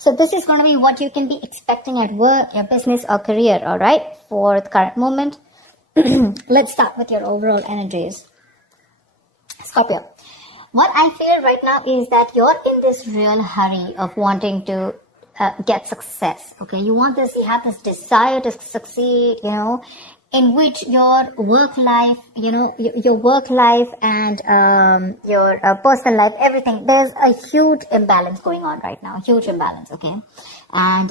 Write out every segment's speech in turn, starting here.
So this is going to be what you can be expecting at work, your business or career, all right, for the current moment. Let's start with your overall energies. Scorpio, what I feel right now is that you're in this real hurry of wanting to get success. Okay, you have this desire to succeed, in which your work life, your work life and your personal life, everything, there's a huge imbalance going on right now, huge imbalance, okay? And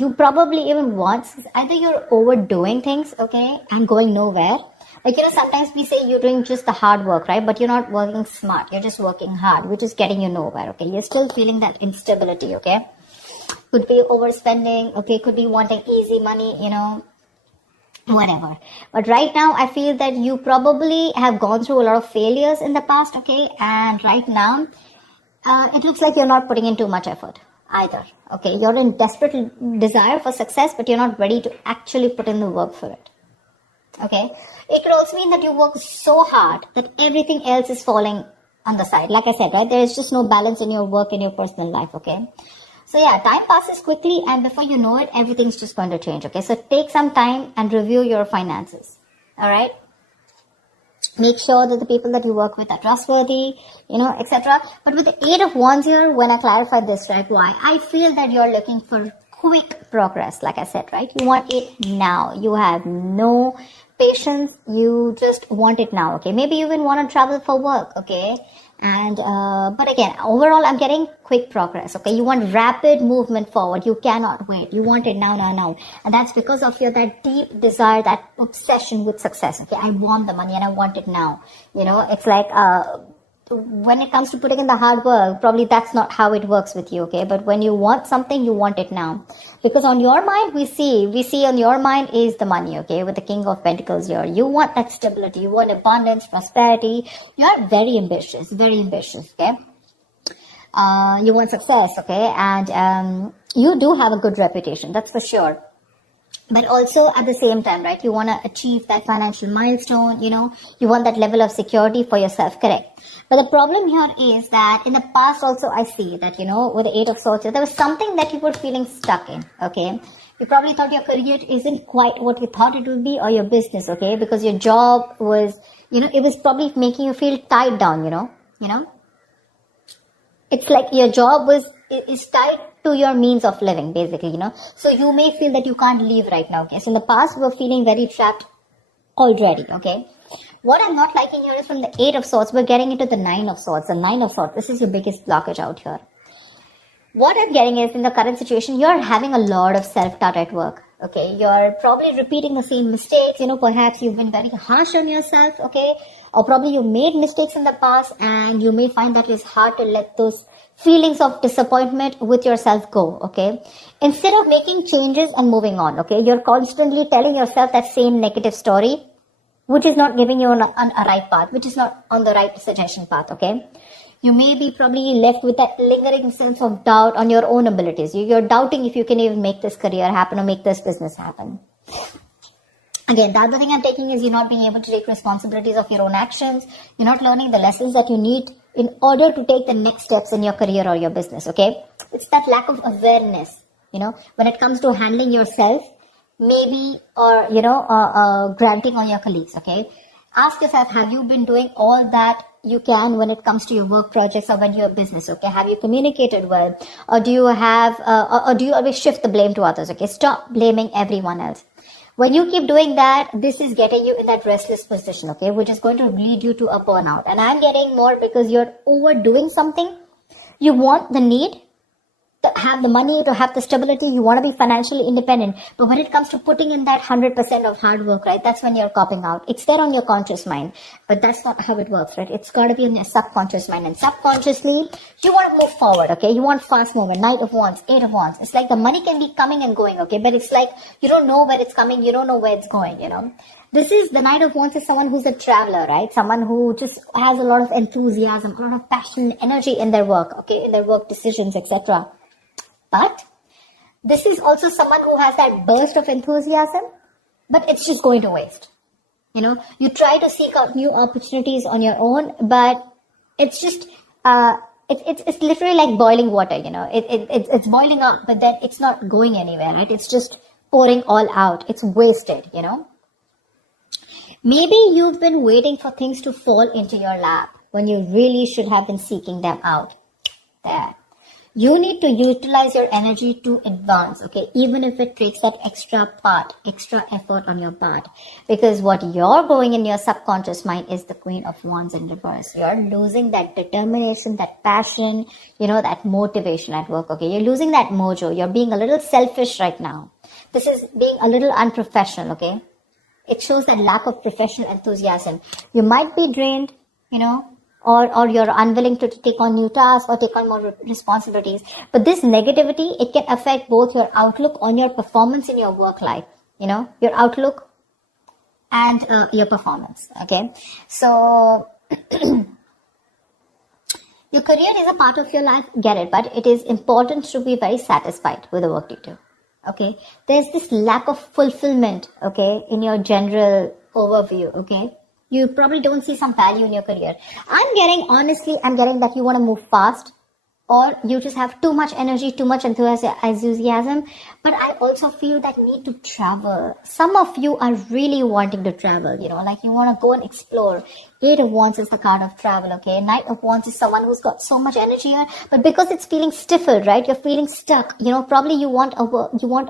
you probably even want, either you're overdoing things, okay, and going nowhere. Like, sometimes we say you're doing just the hard work, right? But you're not working smart. You're just working hard, which is getting you nowhere, okay? You're still feeling that instability, okay? Could be overspending, okay? Could be wanting easy money, whatever. But right now, I feel that you probably have gone through a lot of failures in the past, okay? And right now, it looks like you're not putting in too much effort either, okay? You're in desperate desire for success, but you're not ready to actually put in the work for it, okay? It could also mean that you work so hard that everything else is falling on the side. Like I said, right? There is just no balance in your work and your personal life, okay? So yeah, time passes quickly, and before you know it, everything's just going to change, okay? So take some time and review your finances, all right? Make sure that the people that you work with are trustworthy, etc. But with the 8 of Wands here, when I clarify this, right, why? I feel that you're looking for quick progress, like I said, right? You want it now. You have no patience. You just want it now, okay? Maybe you even want to travel for work, okay? And but again, overall, I'm getting quick progress, okay? You want rapid movement forward. You cannot wait. You want it now. And that's because of that deep desire, that obsession with success, okay? I want the money and I want it now. It's like when it comes to putting in the hard work, probably that's not how it works with you, okay? But when you want something, you want it now. Because on your mind, we see on your mind is the money, okay? With the King of Pentacles here. You want that stability. You want abundance, prosperity. You are very ambitious, okay? You want success, okay? And you do have a good reputation, that's for sure. But also at the same time, right, you want to achieve that financial milestone, you want that level of security for yourself, correct? But the problem here is that in the past also I see that, with the 8 of Swords, there was something that you were feeling stuck in, okay? You probably thought your career isn't quite what you thought it would be, or your business, okay? Because your job was, it was probably making you feel tied down, It's like your job is tied to your means of living, basically, So you may feel that you can't leave right now, okay? So in the past, we were feeling very trapped already, okay? What I'm not liking here is from the 8 of Swords, we're getting into the 9 of Swords. The 9 of Swords, this is your biggest blockage out here. What I'm getting is, in the current situation, you're having a lot of self-doubt at work, okay? You're probably repeating the same mistakes, perhaps you've been very harsh on yourself, okay? Or probably you made mistakes in the past, and you may find that it's hard to let those feelings of disappointment with yourself go, okay? Instead of making changes and moving on, okay? You're constantly telling yourself that same negative story, which is not giving you on a right path, which is not on the right suggestion path, okay? You may be probably left with that lingering sense of doubt on your own abilities. You're doubting if you can even make this career happen or make this business happen. Again, the other thing I'm taking is you're not being able to take responsibilities of your own actions. You're not learning the lessons that you need in order to take the next steps in your career or your business, okay? It's that lack of awareness, when it comes to handling yourself, maybe, or, granting on your colleagues, okay? Ask yourself, have you been doing all that you can when it comes to your work projects or when you're a business, okay? Have you communicated well? Or do you or do you always shift the blame to others, okay? Stop blaming everyone else. When you keep doing that, this is getting you in that restless position, okay? Which is going to lead you to a burnout. And I'm getting more because you're overdoing something. You want the need to have the money, to have the stability. You want to be financially independent. But when it comes to putting in that 100% of hard work, right, that's when you're copping out. It's there on your conscious mind. But that's not how it works, right? It's got to be in your subconscious mind. And subconsciously, you want to move forward, okay? You want fast movement. Knight of Wands, 8 of Wands. It's like the money can be coming and going, okay? But it's like you don't know where it's coming. You don't know where it's going, This is, the Knight of Wands is someone who's a traveler, right? Someone who just has a lot of enthusiasm, a lot of passion, energy in their work, okay? In their work decisions, etc. But this is also someone who has that burst of enthusiasm, but it's just going to waste. You try to seek out new opportunities on your own, but it's just it's literally like boiling water, it's boiling up, but then it's not going anywhere, right? It's just pouring all out. It's wasted. Maybe you've been waiting for things to fall into your lap when you really should have been seeking them out. There. You need to utilize your energy to advance, okay? Even if it takes that extra effort on your part. Because what you're going in your subconscious mind is the Queen of Wands in reverse. You're losing that determination, that passion, that motivation at work, okay? You're losing that mojo. You're being a little selfish right now. This is being a little unprofessional, okay? It shows that lack of professional enthusiasm. You might be drained, or you're unwilling to take on new tasks or take on more responsibilities. But this negativity, it can affect both your outlook on your performance in your work life, your outlook and your performance, okay? So, your career is a part of your life, get it, but it is important to be very satisfied with the work you do, okay? There's this lack of fulfillment, okay, in your general overview, okay? You probably don't see some value in your career. I'm getting that you want to move fast, or you just have too much energy, too much enthusiasm. But I also feel that need to travel. Some of you are really wanting to travel, like you want to go and explore. Eight of Wands is the card of travel, okay? Knight of Wands is someone who's got so much energy here, but because it's feeling stifled, right? You're feeling stuck, probably you want a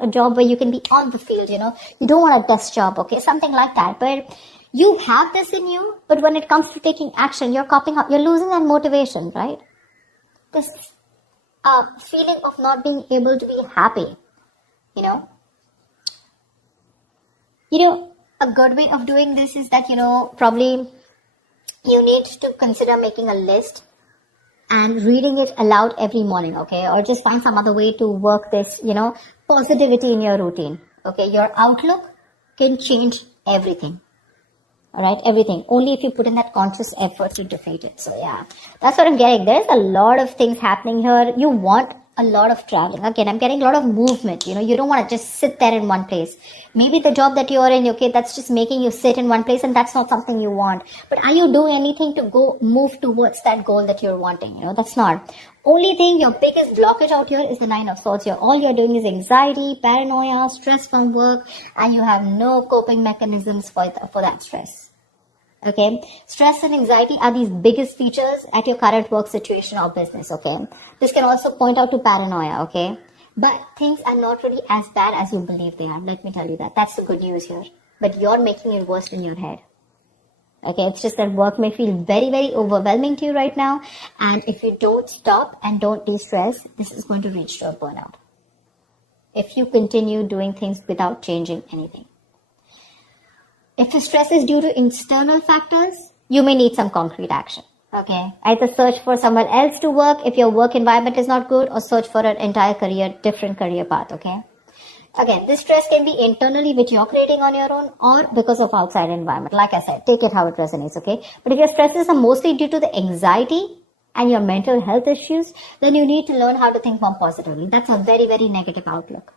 job where you can be on the field, you don't want a desk job, okay? Something like that. But you have this in you, but when it comes to taking action, you're copying up, you're losing that motivation, right? This feeling of not being able to be happy, a good way of doing this is that, probably you need to consider making a list and reading it aloud every morning, okay? Or just find some other way to work this, positivity in your routine, okay? Your outlook can change everything. All right, everything. Only if you put in that conscious effort to defeat it. So yeah, that's what I'm getting. There's a lot of things happening here. You want a lot of traveling. Again, I'm getting a lot of movement. You don't want to just sit there in one place. Maybe the job that you're in, okay, that's just making you sit in one place, and that's not something you want. But are you doing anything to move towards that goal that you're wanting? That's not. Only thing, your biggest blockage out here is the Nine of Swords here. All you're doing is anxiety, paranoia, stress from work, and you have no coping mechanisms for that stress. Okay, stress and anxiety are these biggest features at your current work situation or business, okay? This can also point out to paranoia, okay? But things are not really as bad as you believe they are. Let me tell you that. That's the good news here. But you're making it worse in your head. Okay, it's just that work may feel very, very overwhelming to you right now. And if you don't stop and don't de-stress, this is going to reach to a burnout. If you continue doing things without changing anything. If the stress is due to external factors, you may need some concrete action. Okay. Either search for someone else to work if your work environment is not good, or search for an entire different career path. Okay. Again, this stress can be internally, which you're creating on your own, or because of outside environment. Like I said, take it how it resonates. Okay. But if your stresses are mostly due to the anxiety and your mental health issues, then you need to learn how to think more positively. That's a very, very negative outlook.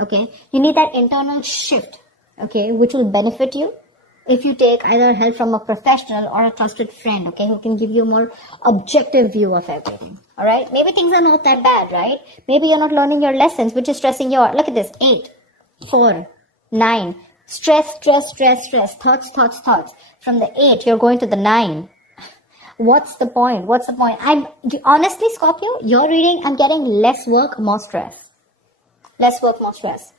Okay. You need that internal shift. Okay, which will benefit you if you take either help from a professional or a trusted friend, okay, who can give you a more objective view of everything. All right, maybe things are not that bad, right? Maybe you're not learning your lessons, which is stressing you out. Look at this: 8, 4, 9. Stress, thoughts. From the 8, you're going to the 9. What's the point? Honestly, Scorpio, you're reading, I'm getting less work, more stress. Less work, more stress.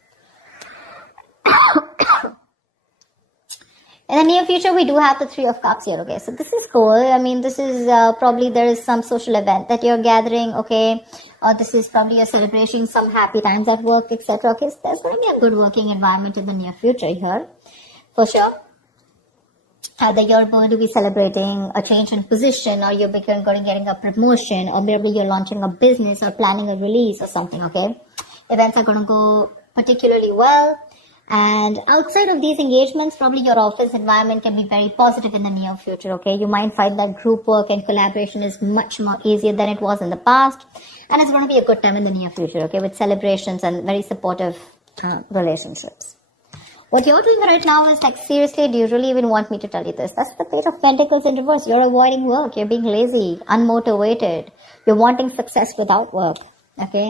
In the near future, we do have the 3 of Cups here, okay? So this is cool. I mean, this is probably there is some social event that you're gathering, okay? Or this is probably you're celebrating some happy times at work, etc. Okay, so there's going to be a good working environment in the near future here, for sure. Either you're going to be celebrating a change in position, or you're going to getting a promotion, or maybe you're launching a business or planning a release or something, okay? Events are going to go particularly well. And outside of these engagements, probably your office environment can be very positive in the near future, okay? You might find that group work and collaboration is much more easier than it was in the past. And it's going to be a good time in the near future, okay? With celebrations and very supportive relationships. What you're doing right now is like, seriously, do you really even want me to tell you this? That's the Page of Pentacles in reverse. You're avoiding work. You're being lazy, unmotivated. You're wanting success without work, okay?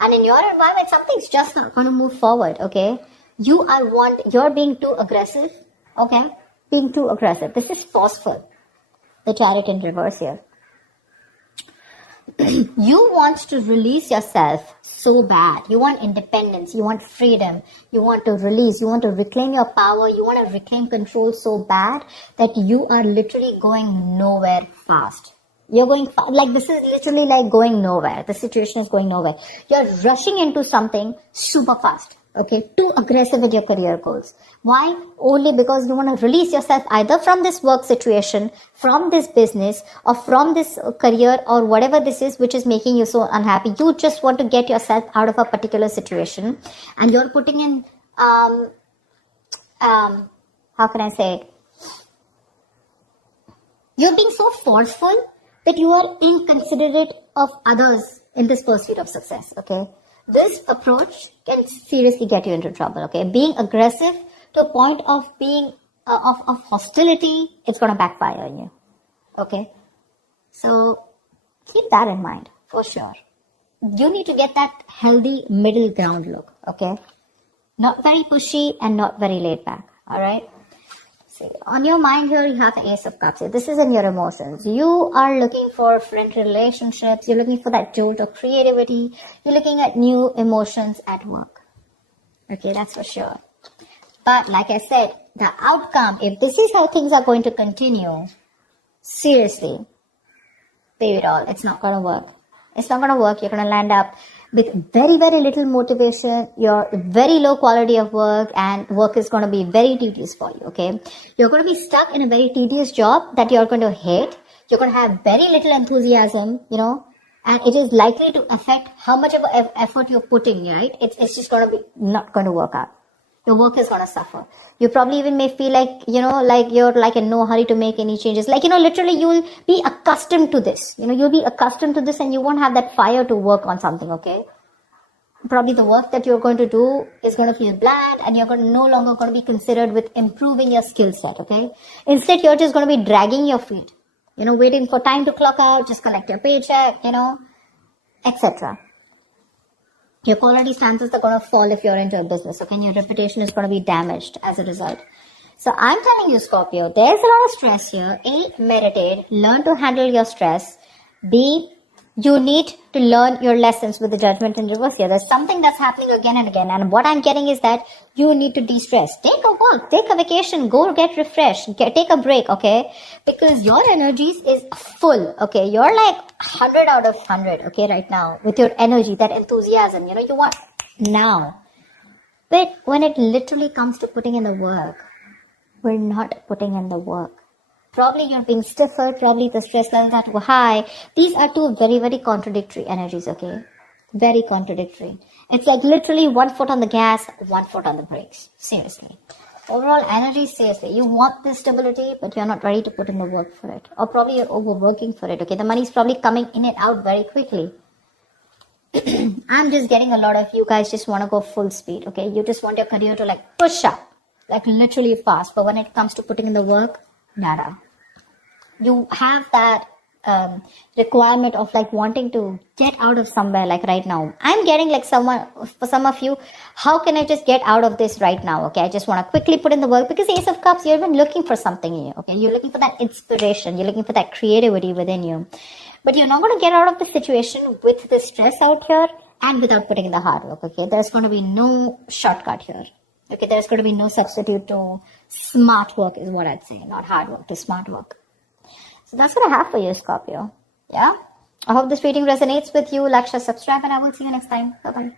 And in your environment, something's just not going to move forward, okay? You're being too aggressive, okay? Being too aggressive. This is forceful. The Chariot in reverse here. You want to release yourself so bad. You want independence. You want freedom. You want to release. You want to reclaim your power. You want to reclaim control so bad that you are literally going nowhere fast. You're going like this is literally like going nowhere. The situation is going nowhere. You're rushing into something super fast. Okay, too aggressive with your career goals. Why? Only because you want to release yourself either from this work situation, from this business, or from this career, or whatever this is which is making you so unhappy. You just want to get yourself out of a particular situation, and you're putting in how can I say it? You're being so forceful that you are inconsiderate of others in this pursuit of success. Okay. This approach can seriously get you into trouble, okay? Being aggressive to a point of being, of hostility, it's going to backfire on you, okay? So, keep that in mind, for sure. You need to get that healthy middle ground look, okay? Not very pushy and not very laid back, alright? See, on your mind here, you have the Ace of Cups. This is in your emotions. You are looking for friend relationships. You're looking for that jolt of creativity. You're looking at new emotions at work. Okay, that's for sure. But like I said, the outcome, if this is how things are going to continue, seriously, baby doll, it's not going to work. It's not going to work. You're going to land up with very, very little motivation, your very low quality of work, and work is going to be very tedious for you, okay? You're going to be stuck in a very tedious job that you're going to hate. You're going to have very little enthusiasm, and it is likely to affect how much of effort you're putting, right? It's just going to be not going to work out. Your work is going to suffer. You probably even may feel like, like you're like in no hurry to make any changes. Like, literally you'll be accustomed to this. You'll be accustomed to this and you won't have that fire to work on something, okay? Probably the work that you're going to do is going to feel bland and you're no longer going to be considered with improving your skill set, okay? Instead, you're just going to be dragging your feet, waiting for time to clock out, just collect your paycheck, etc. Your quality standards are going to fall if you're into a business, okay? And your reputation is going to be damaged as a result. So I'm telling you, Scorpio, there's a lot of stress here. A, meditate, learn to handle your stress. B, you need to learn your lessons with the Judgment in reverse here. There's something that's happening again and again. And what I'm getting is that you need to de-stress. Take a walk, take a vacation, go get refreshed, take a break, okay? Because your energies is full, okay? You're like 100 out of 100, okay, right now. With your energy, that enthusiasm, you want now. But when it literally comes to putting in the work, we're not putting in the work. Probably you're being stiffer, probably the stress levels are too high. These are two very, very contradictory energies, okay? Very contradictory. It's like literally 1 foot on the gas, 1 foot on the brakes. Seriously. Overall energy, seriously. You want this stability, but you're not ready to put in the work for it. Or probably you're overworking for it, okay? The money's probably coming in and out very quickly. I'm just getting a lot of you guys just want to go full speed, okay? You just want your career to like push up, like literally fast. But when it comes to putting in the work, nada. You have that requirement of like wanting to get out of somewhere like right now. I'm getting like for some of you, how can I just get out of this right now? Okay, I just want to quickly put in the work because Ace of Cups, you've been looking for something in you. Okay, you're looking for that inspiration. You're looking for that creativity within you. But you're not going to get out of the situation with the stress out here and without putting in the hard work. Okay, there's going to be no shortcut here. Okay, there's going to be no substitute to smart work is what I'd say. Not hard work, to smart work. So that's what I have for you, Scorpio. Yeah? I hope this reading resonates with you. Like, share, subscribe, and I will see you next time. Bye-bye.